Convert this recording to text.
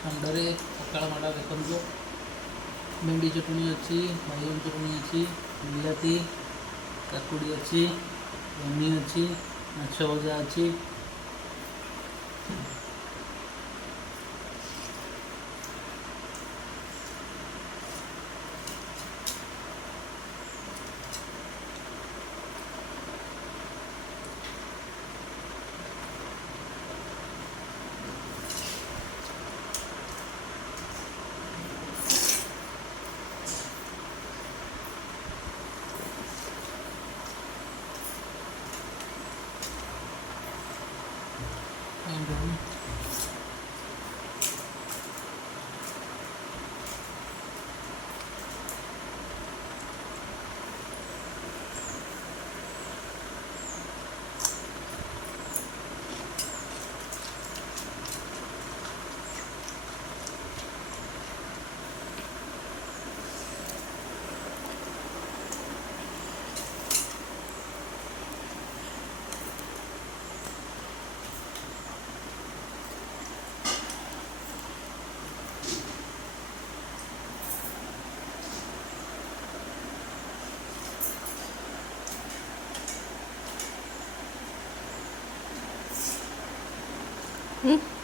ଖଣ୍ଡରେ ପଖାଳ ମାଡ଼ ଦେଖନ୍ତୁ। ଭେଣ୍ଡି ଚଟଣି ଅଛି, ବାଇଗଣ ଚଟଣି ଅଛି, ବିଲାତି କାକୁଡ଼ି ଅଛି, ଜହ୍ନି ଅଛି, ମାଛ ଭଜା ଅଛି। Hmm?